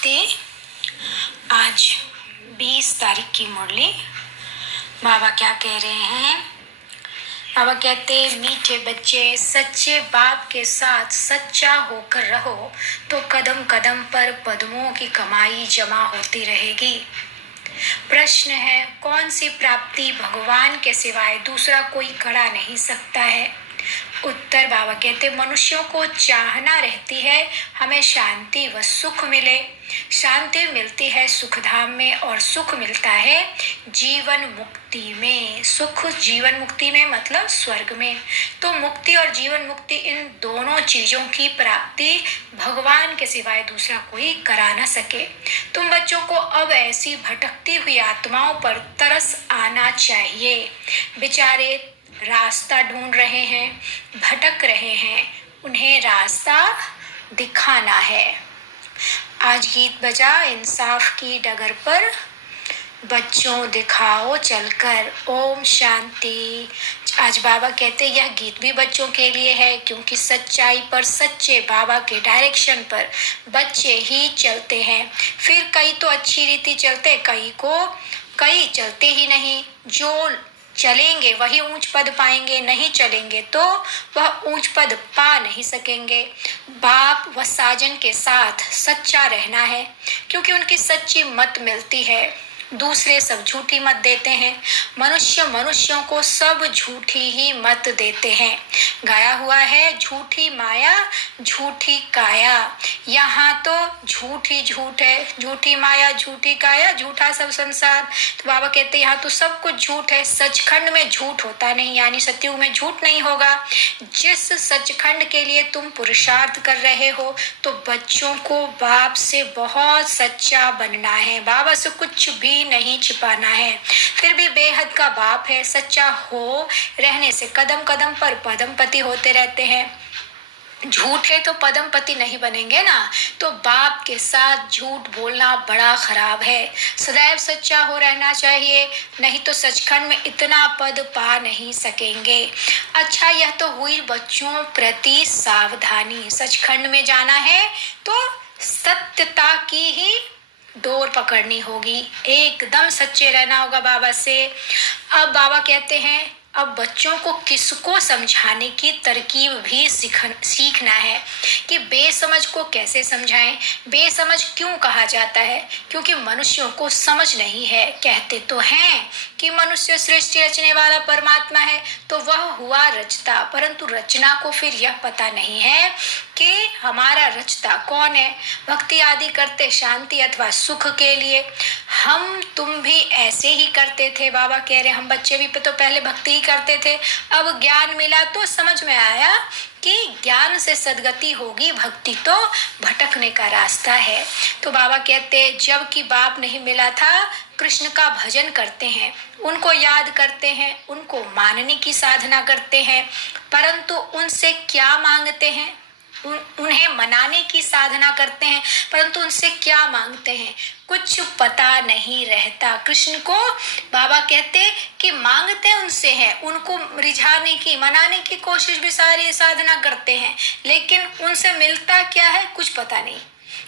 नमस्ते। आज 20 तारीख की मुरली। बाबा क्या कह रहे हैं? बाबा कहते, मीठे बच्चे सच्चे बाप के साथ सच्चा होकर रहो तो कदम कदम पर पद्मों की कमाई जमा होती रहेगी। प्रश्न है, कौन सी प्राप्ति भगवान के सिवाय दूसरा कोई करा नहीं सकता है? उत्तर बाबा कहते, मनुष्यों को चाहना रहती है हमें शांति व सुख मिले। शांति मिलती है सुखधाम में और सुख मिलता है जीवन मुक्ति में। सुख जीवन मुक्ति में मतलब स्वर्ग में। तो मुक्ति और जीवन मुक्ति, इन दोनों चीजों की प्राप्ति भगवान के सिवाय दूसरा कोई करा न सके। तुम बच्चों को अब ऐसी भटकती हुई आत्माओं पर तरस आना चाहिए। बेचारे रास्ता ढूंढ रहे हैं, भटक रहे हैं, उन्हें रास्ता दिखाना है। आज गीत बजा इंसाफ की डगर पर, बच्चों दिखाओ चलकर ओम शांति। आज बाबा कहते यह गीत भी बच्चों के लिए है, क्योंकि सच्चाई पर, सच्चे बाबा के डायरेक्शन पर बच्चे ही चलते हैं। फिर कई तो अच्छी रीति चलते, कई चलते ही नहीं। जो चलेंगे वही ऊंच पद पाएंगे, नहीं चलेंगे तो वह ऊंच पद पा नहीं सकेंगे। बाप व साजन के साथ सच्चा रहना है, क्योंकि उनकी सच्ची मत मिलती है। दूसरे सब झूठी मत देते हैं। मनुष्य मनुष्यों को सब झूठी ही मत देते हैं। गाया हुआ है, झूठी माया झूठी काया। यहाँ तो झूठी झूठ है, झूठी माया झूठी काया, झूठा सब संसार। तो बाबा कहते हैं यहाँ तो सब कुछ झूठ है। सचखंड में झूठ होता नहीं, यानी सतयुग में झूठ नहीं होगा। जिस सचखंड के लिए तुम पुरुषार्थ कर रहे हो, तो बच्चों को बाप से बहुत सच्चा बनना है। बाबा से कुछ भी नहीं छिपाना है। फिर भी बेहद का बाप है, सच्चा हो रहने से कदम कदम पर पदमपति होते रहते हैं। झूठ है तो पदमपति नहीं बनेंगे ना। तो बाप के साथ झूठ बोलना बड़ा खराब है। सदैव सच्चा हो रहना चाहिए, नहीं तो सचखंड में इतना पद पा नहीं सकेंगे। अच्छा, यह तो हुई बच्चों प्रति सावधानी। सचखंड में जाना है तो सत्यता की ही डोर पकड़नी होगी, एकदम सच्चे रहना होगा बाबा से। अब बाबा कहते हैं, अब बच्चों को किसको समझाने की तरकीब भी सीखना है कि बेसमझ को कैसे समझाएं। बेसमझ क्यों कहा जाता है? क्योंकि मनुष्यों को समझ नहीं है। कहते तो हैं कि मनुष्य सृष्टि रचने वाला परमात्मा है, तो वह हुआ रचता, परंतु रचना को फिर यह पता नहीं है कि हमारा रचता कौन है। भक्ति आदि करते शांति अथवा सुख के लिए। हम तुम भी ऐसे ही करते थे। बाबा कह रहे हम बच्चे भी तो पहले भक्ति ही करते थे, अब ज्ञान मिला तो समझ में आया कि ज्ञान से सद्गति होगी, भक्ति तो भटकने का रास्ता है। तो बाबा कहते जब कि बाप नहीं मिला था, कृष्ण का भजन करते हैं, उनको याद करते हैं, उनको मानने की साधना करते हैं, परंतु उनसे क्या मांगते हैं? उन्हें मनाने की साधना करते हैं, परंतु उनसे क्या मांगते हैं कुछ पता नहीं रहता। कृष्ण को बाबा कहते कि मांगते उनसे हैं, उनको रिझाने की, मनाने की कोशिश भी सारी साधना करते हैं, लेकिन उनसे मिलता क्या है कुछ पता नहीं।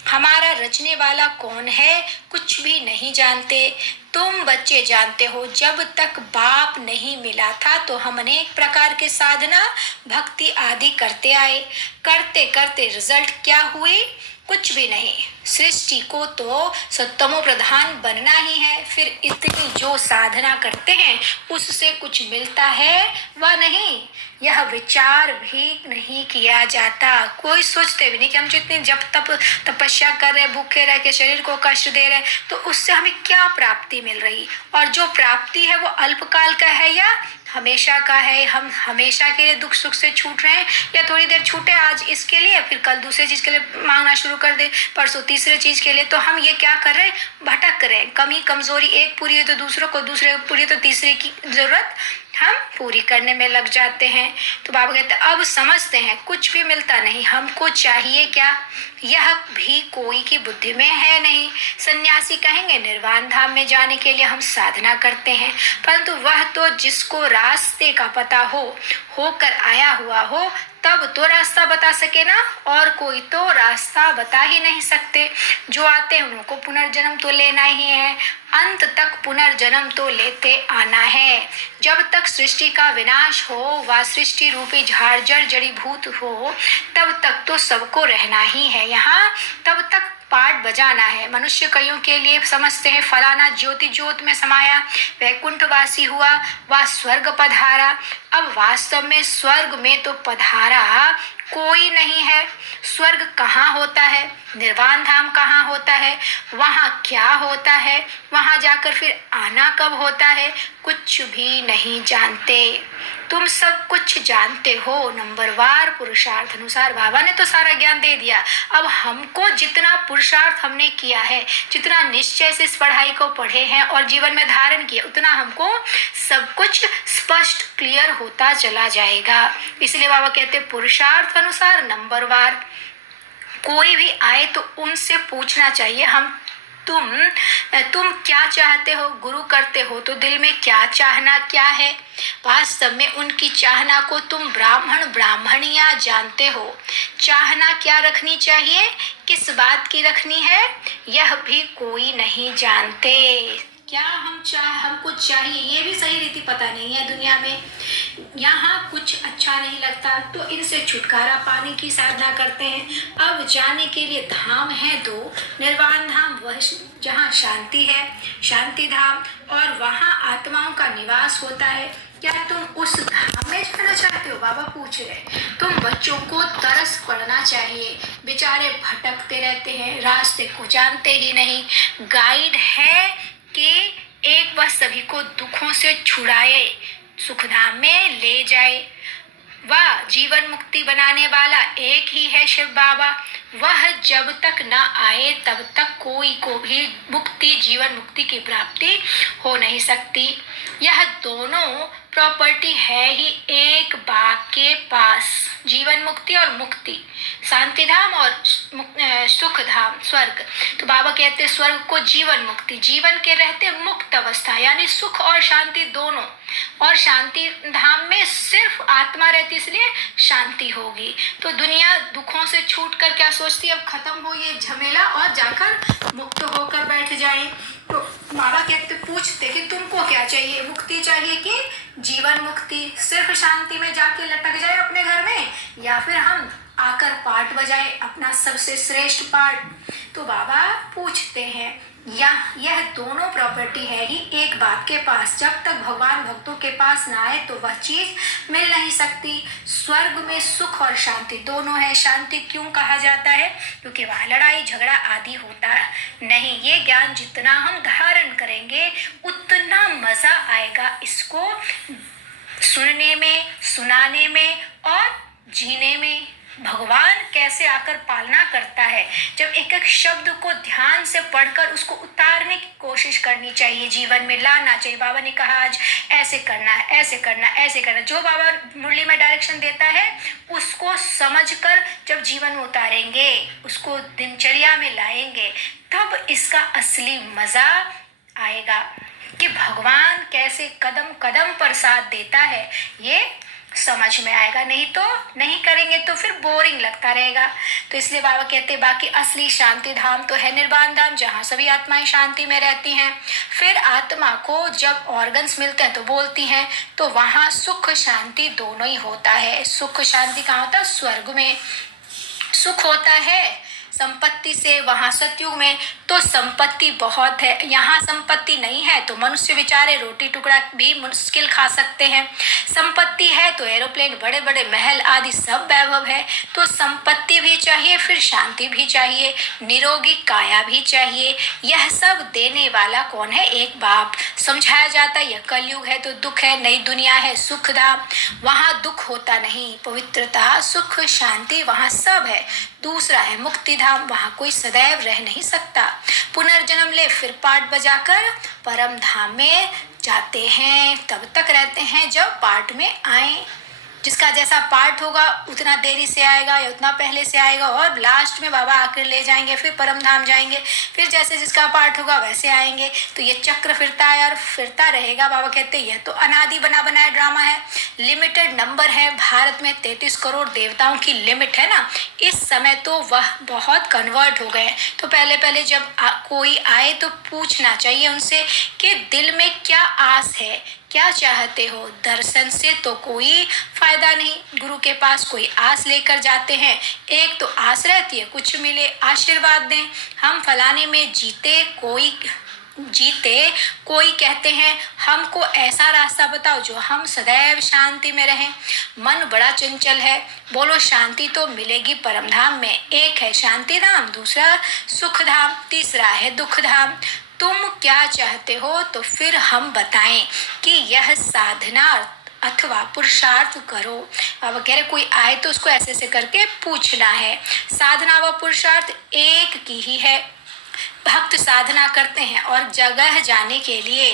हमारा रचने वाला कौन है कुछ भी नहीं जानते। तुम बच्चे जानते हो, जब तक बाप नहीं मिला था तो हम अनेक प्रकार के साधना भक्ति आदि करते आए। करते करते रिजल्ट क्या हुई? कुछ भी नहीं। सृष्टि को तो सत्तमो प्रधान बनना ही है, फिर इतनी जो साधना करते हैं उससे कुछ मिलता है व नहीं, यह विचार भी नहीं किया जाता। कोई सोचते भी नहीं कि हम जितनी जब तप तपस्या कर रहे, भूखे रह के शरीर को कष्ट दे रहे, तो उससे हमें क्या प्राप्ति मिल रही, और जो प्राप्ति है वो अल्पकाल का है या हमेशा का है। हम हमेशा के लिए दुख सुख से छूट रहे हैं, या थोड़ी देर छूटे आज इसके लिए, फिर कल दूसरे चीज के लिए मांगना शुरू कर दे, परसों तीसरे चीज के लिए। तो हम ये क्या कर रहे हैं? भटक रहे हैं। कमी कमजोरी एक पूरी है तो दूसरों को, दूसरे पूरी तो तीसरे की जरूरत हम पूरी करने में लग जाते हैं। तो बाबा कहते अब समझते हैं कुछ भी मिलता नहीं। हमको चाहिए क्या? यह भी कोई की बुद्धि में है नहीं। सन्यासी कहेंगे निर्वाण धाम में जाने के लिए हम साधना करते हैं, परंतु वह तो जिसको रास्ते का पता हो, होकर आया हुआ हो, तब तो रास्ता बता सके ना, और कोई तो रास्ता बता ही नहीं सकते। जो आते हैं उनको पुनर्जन्म तो लेना ही है, अंत तक पुनर्जन्म तो लेते आना है। जब तक सृष्टि का विनाश हो व सृष्टि रूपी झाड़ जड़ीभूत हो, तब तक तो सबको रहना ही है यहाँ, तब तक पाठ बजाना है। मनुष्य कईयों के लिए समझते हैं फलाना ज्योति ज्योत में समाया, वैकुंठवासी हुआ, वह स्वर्ग पधारा। अब वास्तव में स्वर्ग में तो पधारा कोई नहीं है। स्वर्ग कहाँ होता है, निर्वाण धाम कहाँ होता है, वहाँ क्या होता है, वहाँ जाकर फिर आना कब होता है, कुछ भी नहीं जानते। तुम सब कुछ जानते हो, नंबरवार पुरुषार्थ अनुसार बाबा ने तो सारा ज्ञान दे दिया। अब हमको जितना पुरुषार्थ हमने किया है, जितना निश्चय से इस पढ़ाई को पढ़े हैं और जीवन में धारण किया, उतना हमको सब कुछ स्पष्ट क्लियर होता चला जाएगा। इसलिए बाबा कहते पुरुषार्थ अनुसार नंबरवार। कोई भी आए तो उनसे पूछना चाहिए हम तुम क्या चाहते हो, गुरु करते हो तो दिल में क्या चाहना क्या है। वास्तव में उनकी चाहना को तुम ब्राह्मण ब्राह्मणिया जानते हो। चाहना क्या रखनी चाहिए, किस बात की रखनी है, यह भी कोई नहीं जानते। क्या हमको चाहिए ये भी सही रीति पता नहीं है दुनिया में। यहाँ कुछ अच्छा नहीं लगता तो इनसे छुटकारा पाने की साधना करते हैं। अब जाने के लिए धाम है दो, निर्वाण धाम वह जहाँ शांति है, शांति धाम, और वहाँ आत्माओं का निवास होता है। क्या तुम उस धाम में जाना चाहते हो, बाबा पूछ रहे। तुम बच्चों को तरस पड़ना चाहिए, बेचारे भटकते रहते हैं, रास्ते को जानते ही नहीं। गाइड है कि एक वह सभी को दुखों से छुड़ाए, सुखधाम में ले जाए। वह जीवन मुक्ति बनाने वाला एक ही है शिव बाबा। वह जब तक न आए तब तक कोई को भी मुक्ति, जीवन मुक्ति की प्राप्ति हो नहीं सकती। यह दोनों प्रॉपर्टी है ही एक बाप के पास, जीवन मुक्ति और मुक्ति, शांति धाम और सुख धाम, स्वर्ग। तो बाबा कहते स्वर्ग को जीवन मुक्ति, जीवन के रहते मुक्त अवस्था यानी सुख और शांति दोनों, और शांति धाम में सिर्फ आत्मा रहती इसलिए शांति होगी। तो दुनिया दुखों से छूट कर क्या सोचती है, अब खत्म हो ये झमेला और जाकर मुक्त होकर बैठ जाए। तो बाबा कहते पूछते कि तुमको क्या चाहिए, मुक्ति चाहिए कि जीवन मुक्ति, सिर्फ शांति में जाके लटक जाए अपने घर में, या फिर हम आकर पाठ बजाए अपना सबसे श्रेष्ठ पाठ। तो बाबा पूछते हैं यह दोनों प्रॉपर्टी है ही एक बाप के पास। जब तक भगवान भक्तों के पास ना आए तो वह चीज मिल नहीं सकती। स्वर्ग में सुख और शांति दोनों है। शांति क्यों कहा जाता है, क्योंकि वहाँ लड़ाई झगड़ा आदि होता नहीं। ये ज्ञान जितना हम धारण करेंगे उतना मजा आएगा इसको सुनने में, सुनाने में और जीने में। भगवान कैसे आकर पालना करता है, जब एक एक शब्द को ध्यान से पढ़कर उसको उतारने की कोशिश करनी चाहिए, जीवन में लाना चाहिए। बाबा ने कहा आज ऐसे करना है, ऐसे करना, ऐसे करना। जो बाबा मुरली में डायरेक्शन देता है उसको समझकर जब जीवन में उतारेंगे, उसको दिनचर्या में लाएंगे, तब इसका असली मजा आएगा कि भगवान कैसे कदम कदम पर साथ देता है, ये समझ में आएगा। नहीं तो नहीं करेंगे तो फिर बोरिंग लगता रहेगा। तो इसलिए बाबा कहते बाकी असली शांति धाम तो है निर्वाण धाम, जहाँ सभी आत्माएं शांति में रहती हैं। फिर आत्मा को जब ऑर्गन्स मिलते हैं तो बोलती हैं, तो वहाँ सुख शांति दोनों ही होता है। सुख शांति कहाँ होता है, स्वर्ग में सुख होता है संपत्ति से, वहाँ सतयुग में तो संपत्ति बहुत है। यहाँ संपत्ति नहीं है तो मनुष्य बेचारे रोटी टुकड़ा भी मुश्किल खा सकते हैं। संपत्ति है तो एरोप्लेन, बड़े बड़े महल आदि सब वैभव है। तो संपत्ति भी चाहिए, फिर शांति भी चाहिए, निरोगी काया भी चाहिए। यह सब देने वाला कौन है, एक बाप। समझाया जाता है यह कलयुग है तो दुख है, नई दुनिया है सुख धाम, वहाँ दुख होता नहीं, पवित्रता सुख शांति वहाँ सब है। दूसरा है मुक्ति धाम, वहाँ कोई सदैव रह नहीं सकता। पुनर्जन्म ले फिर पाठ बजाकर परम धाम में जाते हैं, तब तक रहते हैं जब पाठ में आए। जिसका जैसा पार्ट होगा उतना देरी से आएगा या उतना पहले से आएगा, और लास्ट में बाबा आकर ले जाएंगे, फिर परम धाम जाएंगे, फिर जैसे जिसका पार्ट होगा वैसे आएंगे। तो ये चक्र फिरता है और फिरता रहेगा। बाबा कहते हैं यह तो अनादि बना बनाया ड्रामा है, लिमिटेड नंबर है। भारत में 33 करोड़ देवताओं की लिमिट है ना, इस समय तो वह बहुत कन्वर्ट हो गए। तो पहले पहले जब कोई आए तो पूछना चाहिए उनसे कि दिल में क्या आस है, क्या चाहते हो। दर्शन से तो कोई फायदा नहीं, गुरु के पास कोई आस लेकर जाते हैं, एक तो आस रहती है कुछ मिले, आशीर्वाद दें, हम फलाने में जीते, कोई कहते हैं हमको ऐसा रास्ता बताओ जो हम सदैव शांति में रहें। मन बड़ा चंचल है, बोलो शांति तो मिलेगी परम धाम में। एक है शांति धाम, दूसरा सुख धाम, तीसरा है दुख धाम। तुम क्या चाहते हो तो फिर हम बताएं कि यह साधना अथवा पुरुषार्थ करो। बाबा कह रहे कोई आए तो उसको ऐसे ऐसे करके पूछना है। साधना व पुरुषार्थ एक की ही है। भक्त साधना करते हैं और जगह जाने के लिए,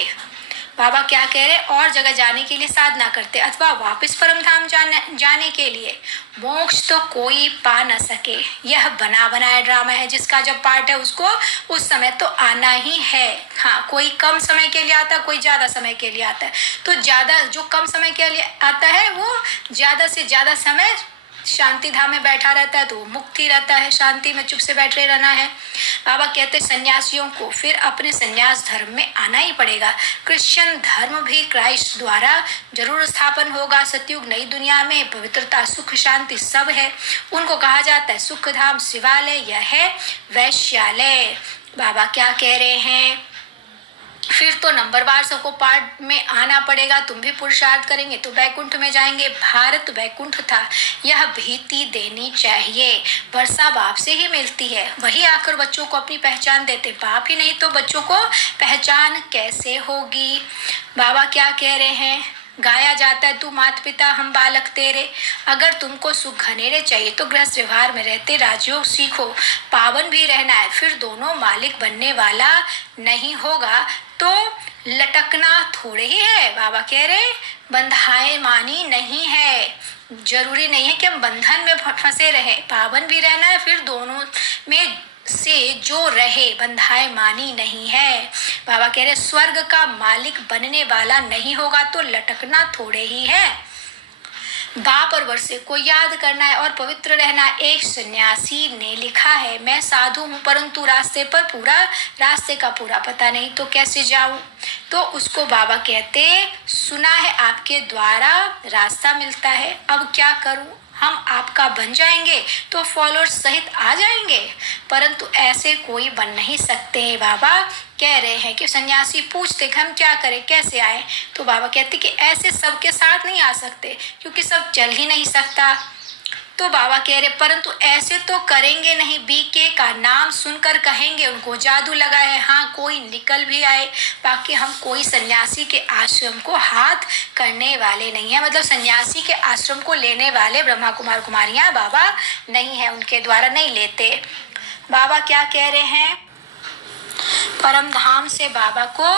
बाबा क्या कह रहे, और जगह जाने के लिए साधना करते अथवा वापस परम धाम जाने के लिए। मोक्ष तो कोई पा न सके, यह बना बनाया ड्रामा है। जिसका जब पार्ट है उसको उस समय तो आना ही है। हाँ, कोई कम समय के लिए आता है, कोई ज्यादा समय के लिए आता है। तो ज्यादा जो कम समय के लिए आता है वो ज्यादा से ज्यादा समय शांति धाम में बैठा रहता है, तो वो मुक्ति रहता है, शांति में चुप से बैठे रहना है। बाबा कहते सन्यासियों को फिर अपने सन्यास धर्म में आना ही पड़ेगा। क्रिश्चियन धर्म भी क्राइस्ट द्वारा जरूर स्थापन होगा। सतयुग नई दुनिया में पवित्रता सुख शांति सब है। उनको कहा जाता है सुख धाम शिवालय, यह है वैश्यालय। बाबा क्या कह रहे हैं, फिर तो नंबरवार सबको पार्ट में आना पड़ेगा। तुम भी पुरुषार्थ करेंगे तो वैकुंठ में जाएंगे। भारत वैकुंठ था, यह भीति देनी चाहिए। वर्षा बाप से ही मिलती है, वही आकर बच्चों को अपनी पहचान देते। बाप ही नहीं तो बच्चों को पहचान कैसे होगी। बाबा क्या कह रहे हैं, गाया जाता है तू माता पिता हम बालक तेरे। अगर तुमको सुख घनेरे चाहिए तो गृहस्थ व्यवहार में रहते राजयोग सीखो। पावन भी रहना है, फिर दोनों मालिक बनने वाला नहीं होगा तो लटकना थोड़े ही है। बाबा कह रहे बंधाए मानी नहीं है, जरूरी नहीं है कि हम बंधन में फंसे रहे। पावन भी रहना है, फिर दोनों में से जो रहे बंधाए मानी नहीं है। बाबा कह रहे स्वर्ग का मालिक बनने वाला नहीं होगा तो लटकना थोड़े ही है। बाप और वर्षे को याद करना है और पवित्र रहना। एक सन्यासी ने लिखा है, मैं साधु हूँ परंतु रास्ते का पूरा पता नहीं, तो कैसे जाऊं। तो उसको बाबा कहते सुना है आपके द्वारा रास्ता मिलता है, अब क्या करूं। हम आपका बन जाएंगे तो फॉलोअर्स सहित आ जाएंगे, परंतु ऐसे कोई बन नहीं सकते। बाबा कह रहे हैं कि सन्यासी पूछते कि हम क्या करें, कैसे आए। तो बाबा कहते कि ऐसे सबके साथ नहीं आ सकते क्योंकि सब चल ही नहीं सकता। तो बाबा कह रहे परंतु ऐसे तो करेंगे नहीं, बीके का नाम सुनकर कहेंगे उनको जादू लगा है। हाँ, कोई निकल भी आए, बाकी हम कोई सन्यासी के आश्रम को हाथ करने वाले नहीं है। मतलब सन्यासी के आश्रम को लेने वाले ब्रह्मा कुमार कुमारियां बाबा नहीं है, उनके द्वारा नहीं लेते। बाबा क्या कह रहे हैं, परम धाम से बाबा को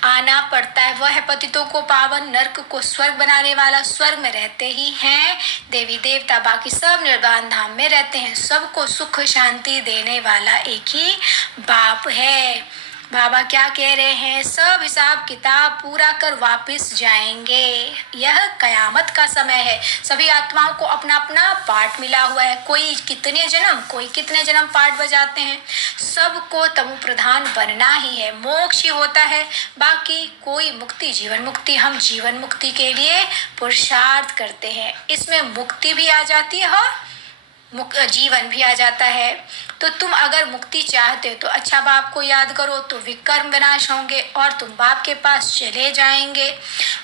आना पड़ता है। वह पतितों को पावन, नरक को स्वर्ग बनाने वाला। स्वर्ग में रहते ही हैं देवी देवता, बाकी सब निर्वाण धाम में रहते हैं। सबको सुख शांति देने वाला एक ही बाप है। बाबा क्या कह रहे हैं, सब हिसाब किताब पूरा कर वापस जाएंगे। यह कयामत का समय है, सभी आत्माओं को अपना अपना पार्ट मिला हुआ है। कोई कितने जन्म पार्ट बजाते हैं। सबको तमु प्रधान बनना ही है, मोक्ष ही होता है। बाकी कोई मुक्ति, जीवन मुक्ति, हम जीवन मुक्ति के लिए पुरुषार्थ करते हैं। इसमें मुक्ति भी आ जाती है और जीवन भी आ जाता है। तो तुम अगर मुक्ति चाहते हो तो अच्छा बाप को याद करो तो विकर्म विनाश होंगे और तुम बाप के पास चले जाएंगे।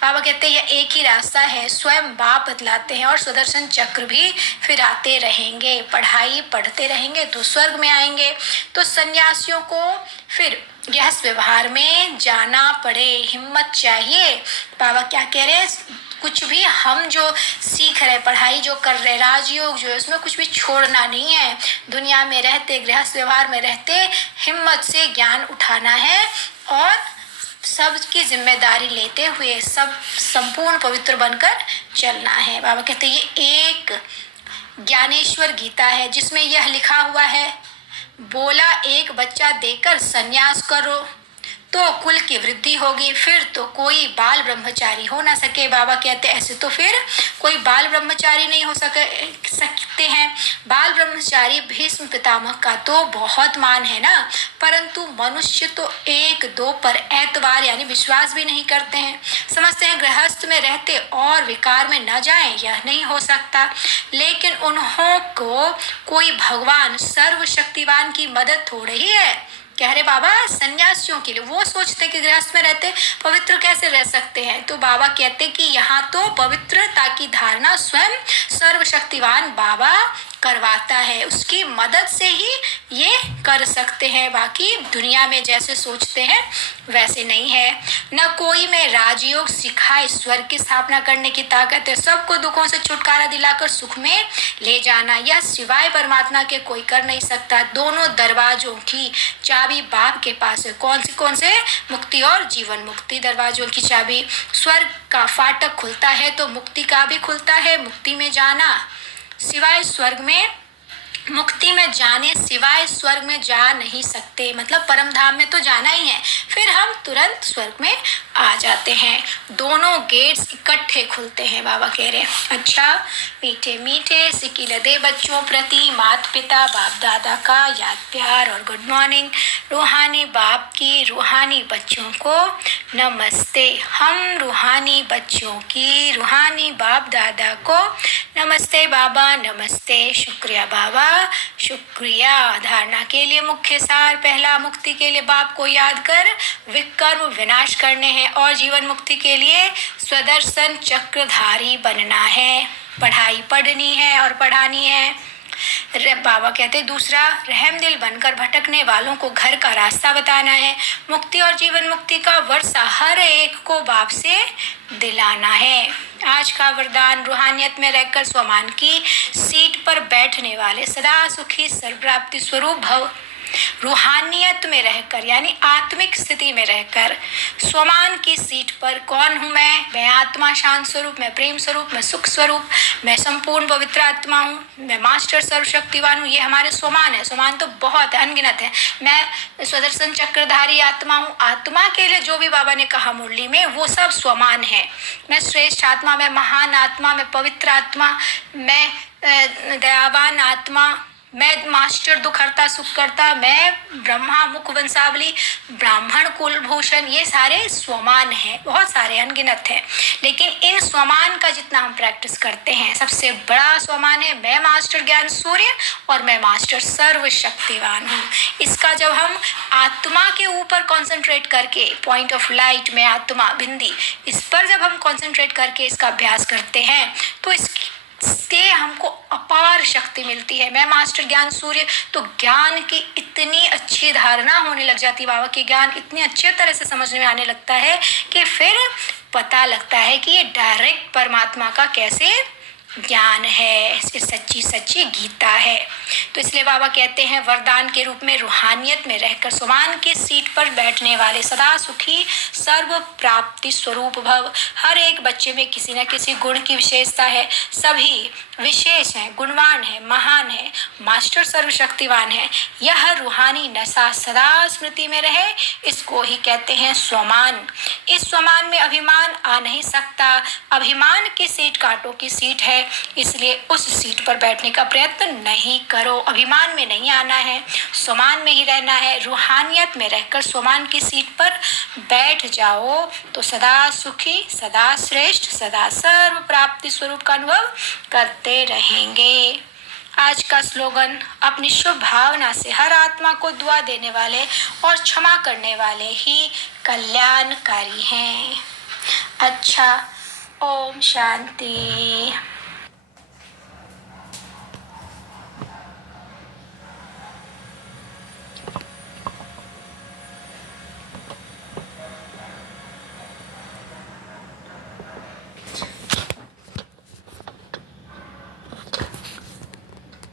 बाबा कहते हैं यह एक ही रास्ता है, स्वयं बाप बतलाते हैं और सुदर्शन चक्र भी फिराते रहेंगे। पढ़ाई पढ़ते रहेंगे तो स्वर्ग में आएंगे। तो सन्यासियों को फिर गृहस्थ व्यवहार में जाना पड़े, हिम्मत चाहिए। बाबा क्या कह रहे हैं, कुछ भी हम जो सीख रहे, पढ़ाई जो कर रहे, राजयोग जो है उसमें कुछ भी छोड़ना नहीं है। दुनिया में रहते, गृहस्थ व्यवहार में रहते हिम्मत से ज्ञान उठाना है और सबकी जिम्मेदारी लेते हुए सब संपूर्ण पवित्र बनकर चलना है। बाबा कहते हैं ये एक ज्ञानेश्वर गीता है जिसमें यह लिखा हुआ है, बोला एक बच्चा देकर संन्यास करो तो कुल की वृद्धि होगी, फिर तो कोई बाल ब्रह्मचारी हो ना सके। बाबा कहते ऐसे तो फिर कोई बाल ब्रह्मचारी नहीं हो सकते हैं। बाल ब्रह्मचारी भीष्म पितामह का तो बहुत मान है ना, परंतु मनुष्य तो एक दो पर एतबार यानी विश्वास भी नहीं करते हैं। समझते हैं गृहस्थ में रहते और विकार में न जाएं, यह नहीं हो सकता। लेकिन उन्हों को कोई भगवान सर्वशक्तिवान की मदद थोड़ी ही है। कह रहे बाबा सन्यासियों के लिए, वो सोचते कि गृहस्थ में रहते पवित्र कैसे रह सकते हैं, तो बाबा कहते कि यहाँ तो पवित्रता की धारणा स्वयं सर्वशक्तिवान बाबा करवाता है, उसकी मदद से ही ये कर सकते हैं। बाकी दुनिया में जैसे सोचते हैं वैसे नहीं है। न कोई में राजयोग सिखाए स्वर्ग की स्थापना करने की ताकत है, सबको दुखों से छुटकारा दिलाकर सुख में ले जाना यह सिवाय परमात्मा के कोई कर नहीं सकता। दोनों दरवाजों की चाबी बाप के पास है। कौन से? मुक्ति और जीवन मुक्ति दरवाजों की चाबी। स्वर्ग का फाटक खुलता है तो मुक्ति का भी खुलता है। मुक्ति में जाना सिवाय स्वर्ग में, मुक्ति में जाने सिवाय स्वर्ग में जा नहीं सकते, मतलब परम धाम में तो जाना ही है, फिर हम तुरंत स्वर्ग में आ जाते हैं। दोनों गेट्स इकट्ठे खुलते हैं। बाबा कह रहे हैं अच्छा मीठे मीठे सिक्की लदे बच्चों प्रति माता पिता बाप दादा का याद प्यार और गुड मॉर्निंग। रूहानी बाप की रूहानी बच्चों को नमस्ते। हम रूहानी बच्चों की रूहानी बाप दादा को नमस्ते बाबा, नमस्ते। शुक्रिया बाबा, शुक्रिया। धारणा के लिए मुख्य सार पहला, मुक्ति के लिए बाप को याद कर विकर्म विनाश करने हैं और जीवन मुक्ति के लिए स्वदर्शन चक्रधारी बनना है। पढ़ाई पढ़नी है और पढ़ानी है। बाबा कहते दूसरा, रहम दिल बनकर भटकने वालों को घर का रास्ता बताना है। मुक्ति और जीवन मुक्ति का वर्षा हर एक को बाप से दिलाना है। आज का वरदान, रूहानियत में रहकर स्वमान की सीट पर बैठने वाले सदा सुखी सर्वप्राप्ति स्वरूप भव। रूहानियत में रहकर यानी आत्मिक स्थिति में रहकर स्वमान की सीट पर कौन हूँ मैं आत्मा शांत स्वरूप, मैं प्रेम स्वरूप, मैं सुख स्वरूप, मैं संपूर्ण पवित्र आत्मा हूँ, मैं मास्टर सर्वशक्तिवान हूँ। ये हमारे स्वमान है। स्वमान तो बहुत है, अनगिनत है। मैं स्वदर्शन चक्रधारी आत्मा हूँ। आत्मा के लिए जो भी बाबा ने कहा मुरली में वो सब स्वमान है। मैं श्रेष्ठ आत्मा, मैं महान आत्मा, मैं पवित्र आत्मा, मैं दयावान आत्मा, मैं मास्टर दुखहर्ता सुख करता, मैं ब्रह्मा मुख वंशावली, ब्राह्मण कुलभूषण, ये सारे स्वमान हैं। बहुत सारे अनगिनत हैं, लेकिन इन स्वमान का जितना हम प्रैक्टिस करते हैं, सबसे बड़ा स्वमान है मैं मास्टर ज्ञान सूर्य और मैं मास्टर सर्वशक्तिवान हूँ। इसका जब हम आत्मा के ऊपर कॉन्सेंट्रेट करके, पॉइंट ऑफ लाइट में आत्मा बिंदी, इस पर जब हम कॉन्सेंट्रेट करके इसका अभ्यास करते हैं तो इससे हमको अपार शक्ति मिलती है। मैं मास्टर ज्ञान सूर्य, तो ज्ञान की इतनी अच्छी धारणा होने लग जाती है, बाबा के ज्ञान इतने अच्छे तरह से समझ में आने लगता है कि फिर पता लगता है कि ये डायरेक्ट परमात्मा का कैसे ज्ञान है, सच्ची सच्ची गीता है। तो इसलिए बाबा कहते हैं वरदान के रूप में रूहानियत में रहकर सुमान की सीट पर बैठने वाले सदा सुखी सर्व प्राप्ति स्वरूप भव। हर एक बच्चे में किसी न किसी गुण की विशेषता है, सभी विशेष हैं, गुणवान है, महान है, मास्टर सर्वशक्तिवान है। यह रूहानी नशा सदा स्मृति में रहे, इसको ही कहते हैं स्वमान। इस स्वमान में अभिमान आ नहीं सकता। अभिमान की सीट कांटों की सीट है, इसलिए उस सीट पर बैठने का प्रयत्न नहीं करो। अभिमान में नहीं आना है, स्वमान में ही रहना है। रूहानियत में रहकर स्वमान की सीट पर बैठ जाओ तो सदा सुखी, सदा श्रेष्ठ, सदा सर्व प्राप्ति स्वरूप का अनुभव करते रहेंगे। आज का स्लोगन, अपनी शुभ भावना से हर आत्मा को दुआ देने वाले और क्षमा करने वाले ही कल्याणकारी हैं। अच्छा, ओम शांति।